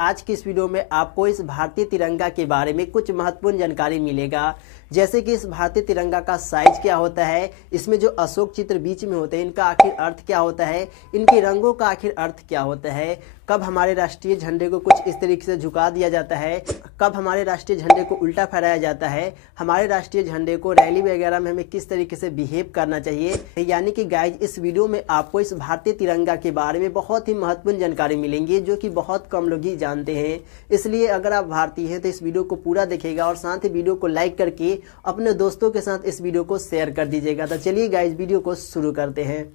आज की इस वीडियो में आपको इस भारतीय तिरंगा के बारे में कुछ महत्वपूर्ण जानकारी मिलेगा। जैसे कि इस भारतीय तिरंगा का साइज क्या होता है, इसमें जो अशोक चित्र बीच में होते हैं इनका आखिर अर्थ क्या होता है, इनके रंगों का आखिर अर्थ क्या होता है, कब हमारे राष्ट्रीय झंडे को कुछ इस तरीके से झुका दिया जाता है, कब हमारे राष्ट्रीय झंडे को उल्टा फहराया जाता है, हमारे राष्ट्रीय झंडे को रैली वगैरह में हमें किस तरीके से बिहेव करना चाहिए। यानी कि गाइज इस वीडियो में आपको इस भारतीय तिरंगा के बारे में बहुत ही महत्वपूर्ण जानकारी मिलेंगी जो कि बहुत कम लोग ही जानते हैं। इसलिए अगर आप भारतीय हैं तो इस वीडियो को पूरा देखिएगा और साथ ही वीडियो को लाइक करके अपने दोस्तों के साथ इस वीडियो को शेयर कर दीजिएगा। तो चलिए गाइज वीडियो को शुरू करते हैं।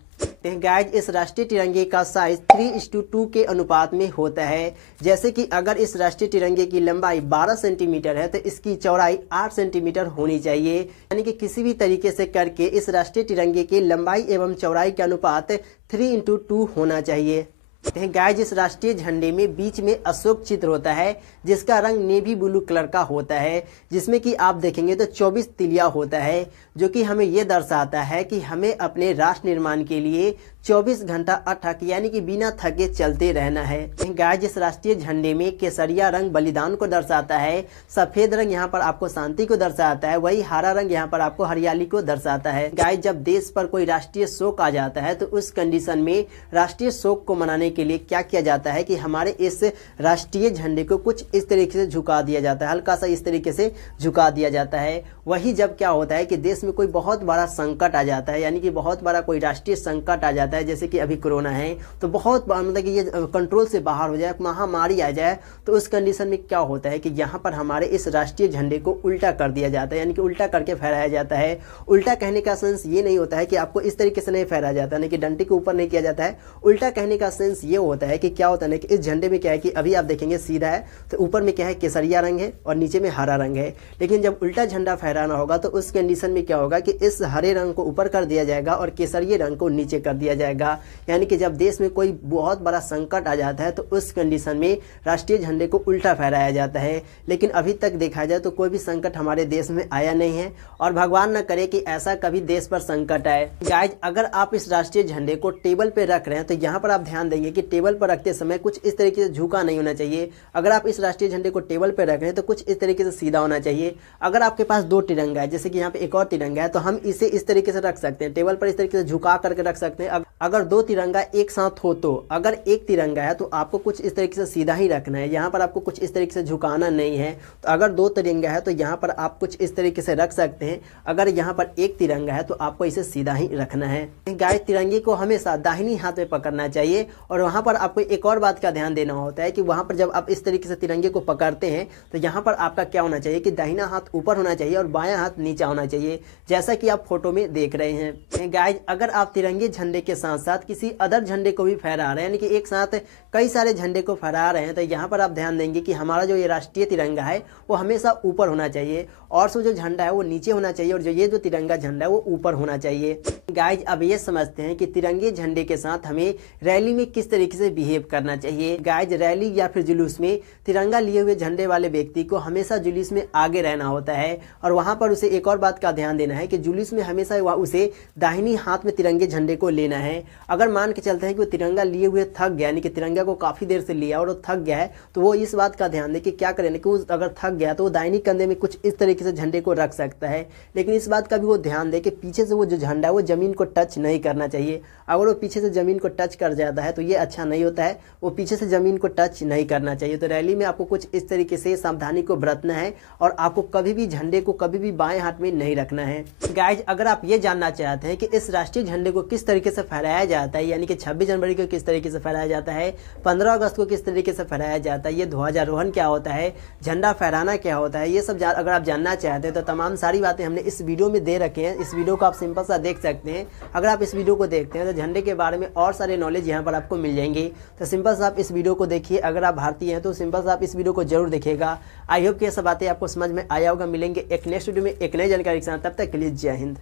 गाइज इस राष्ट्रीय तिरंगे का साइज 3:2 के अनुपात में होता है। जैसे कि अगर इस राष्ट्रीय तिरंगे की लंबाई 12 सेंटीमीटर है तो इसकी चौड़ाई 8 सेंटीमीटर होनी चाहिए। यानी कि किसी भी तरीके से करके इस राष्ट्रीय तिरंगे की लंबाई एवं चौड़ाई का अनुपात 3:2 होना चाहिए। गाइज इस राष्ट्रीय झंडे में बीच में अशोक चित्र होता है जिसका रंग नेवी ब्लू कलर का होता है, जिसमें कि आप देखेंगे तो 24 तिलिया होता है, जो कि हमें यह दर्शाता है कि हमें अपने राष्ट्र निर्माण के लिए 24 घंटा अथक यानी कि बिना थके चलते रहना है। गाइज इस राष्ट्रीय झंडे में केसरिया रंग बलिदान को दर्शाता है, सफेद रंग यहाँ पर आपको शांति को दर्शाता है, वही हरा रंग यहाँ पर आपको हरियाली को दर्शाता है। गाइज जब देश पर कोई राष्ट्रीय शोक आ जाता है तो उस कंडीशन में राष्ट्रीय शोक को मनाने के लिए क्या किया जाता है कि हमारे इस राष्ट्रीय झंडे को कुछ इस तरीके से झुका दिया जाता है, हल्का सा इस तरीके से झुका दिया जाता है। वही जब क्या होता है कि देश में कोई बहुत बड़ा संकट आ जाता है, यानी कि बहुत बड़ा कोई राष्ट्रीय संकट आ जाता है, जैसे कि अभी कोरोना है तो बहुत मतलब कि ये कंट्रोल से बाहर हो जाए, महामारी आ जाए, तो उस कंडीशन में क्या होता है कि यहाँ पर हमारे इस राष्ट्रीय झंडे को उल्टा कर दिया जाता है, यानी कि उल्टा करके फहराया जाता है। उल्टा कहने का सेंस ये नहीं होता है कि आपको इस तरीके से नहीं फहराया जाता, यानी कि डंडे के ऊपर नहीं किया जाता है। उल्टा कहने का सेंस ये होता है कि क्या होता है ना कि इस झंडे में क्या है कि अभी आप देखेंगे सीधा है तो ऊपर में क्या है केसरिया रंग है और नीचे में हरा रंग है, लेकिन जब उल्टा झंडा फहराना होगा तो उस कंडीशन में क्या होगा कि इस हरे रंग को ऊपर कर दिया जाएगा और केसरिया रंग को नीचे कर दिया जाएगा। यानी कि जब देश में कोई बहुत बड़ा संकट आ जाता है तो उस कंडीशन में राष्ट्रीय झंडे को उल्टा फहराया जाता है। लेकिन अभी तक देखा जाए तो कोई भी संकट हमारे देश में आया नहीं है और भगवान न करे कि ऐसा कभी देश पर संकट आए। गाइज अगर आप इस राष्ट्रीय झंडे को टेबल पे रख रहे हैं तो यहाँ पर आप ध्यान देंगे कि टेबल पर रखते समय कुछ इस तरीके से झुका नहीं होना चाहिए। अगर आप इस राष्ट्रीय झंडे को टेबल पे रख रहे हैं तो कुछ इस तरीके से सीधा होना चाहिए। अगर आपके पास दो तिरंगा है, जैसे कि यहाँ पे एक और तिरंगा है, तो हम इसे इस तरीके से रख सकते हैं, टेबल पर इस तरीके से झुका करके रख सकते हैं। अगर दो तिरंगा एक साथ हो तो अगर एक तिरंगा है तो आपको कुछ इस तरीके से सीधा ही रखना है, यहाँ पर आपको कुछ इस तरीके से झुकाना नहीं है। तो अगर दो तिरंगा है तो यहाँ पर आप कुछ इस तरीके से रख सकते हैं। अगर यहाँ पर एक तिरंगा है तो आपको इसे सीधा ही रखना है। गाइस तिरंगे को हमेशा दाहिनी हाथ में पकड़ना चाहिए और वहाँ पर आपको एक और बात का ध्यान देना होता है कि वहाँ पर जब आप इस तरीके से तिरंगे को पकड़ते हैं तो यहाँ पर आपका क्या होना चाहिए कि दाहिना हाथ ऊपर होना चाहिए और बायां हाथ नीचा होना चाहिए, जैसा कि आप फोटो में देख रहे हैं। गाइस अगर आप तिरंगे झंडे के साथ साथ किसी अदर झंडे को भी फहरा रहे हैं, यानी कि एक साथ कई सारे झंडे को फहरा रहे हैं, तो यहाँ पर आप ध्यान देंगे कि हमारा जो ये राष्ट्रीय तिरंगा है वो हमेशा ऊपर होना चाहिए और जो झंडा है वो नीचे होना चाहिए और जो तिरंगा झंडा है वो ऊपर होना चाहिए। गाइज अब ये समझते हैं कि तिरंगे झंडे के साथ हमें रैली में किस तरीके से बिहेव करना चाहिए। गाइज रैली या फिर जुलूस में तिरंगा लिए हुए झंडे वाले व्यक्ति को हमेशा जुलूस में आगे रहना होता है और वहां पर उसे एक और बात का ध्यान देना है कि जुलूस में हमेशा उसे दाहिनी हाथ में तिरंगे झंडे को लेना है। अगर मान के चलते हैं कि वो तिरंगा लिए हुए थक गया, यानी कि तिरंगा को काफी देर से लिया और वो थक गया है, तो वो इस बात का ध्यान दे कि क्या करें कि वो अगर थक गया तो वो दाहिनी कंधे में कुछ इस तरीके से झंडे को रख सकता है। लेकिन इस बात का भी वो ध्यान दे कि पीछे से वो जो झंडा है वो जमीन को टच नहीं करना चाहिए। अगर वो पीछे से जमीन को टच कर जाता है तो ये अच्छा नहीं होता है, वो पीछे से जमीन को टच नहीं करना चाहिए। तो रैली में आपको कुछ इस तरीके से सावधानी को बरतना है और आपको कभी भी झंडे को कभी भी बाएं हाथ में नहीं रखना है। गाइज अगर आप ये जानना चाहते हैं कि इस राष्ट्रीय झंडे को किस तरीके से फहराया जाता है, यानी कि 26 जनवरी को किस तरीके से फहराया जाता है, 15 अगस्त को किस तरीके से फहराया जाता है, ये ध्वजारोहण क्या होता है, झंडा फहराना क्या होता है, ये सब अगर आप जानना चाहते हैं तो तमाम सारी बातें हमने इस वीडियो में दे रखे हैं। इस वीडियो को आप सिंपल सा देख सकते हैं। अगर आप इस वीडियो को देखते हैं तो झंडे के बारे में और सारे नॉलेज यहाँ पर आपको मिल जाएंगे। तो सिंपल सा आप इस वीडियो को देखिए। अगर आप भारतीय हैं तो सिंपल सा आप इस वीडियो को जरूर देखिएगा। आई होप कि ये सब बातें आपको समझ में आया होगा। मिलेंगे एक नेक्स्ट वीडियो में एक नई जानकारी के साथ, तब तक के लिए जय हिंद।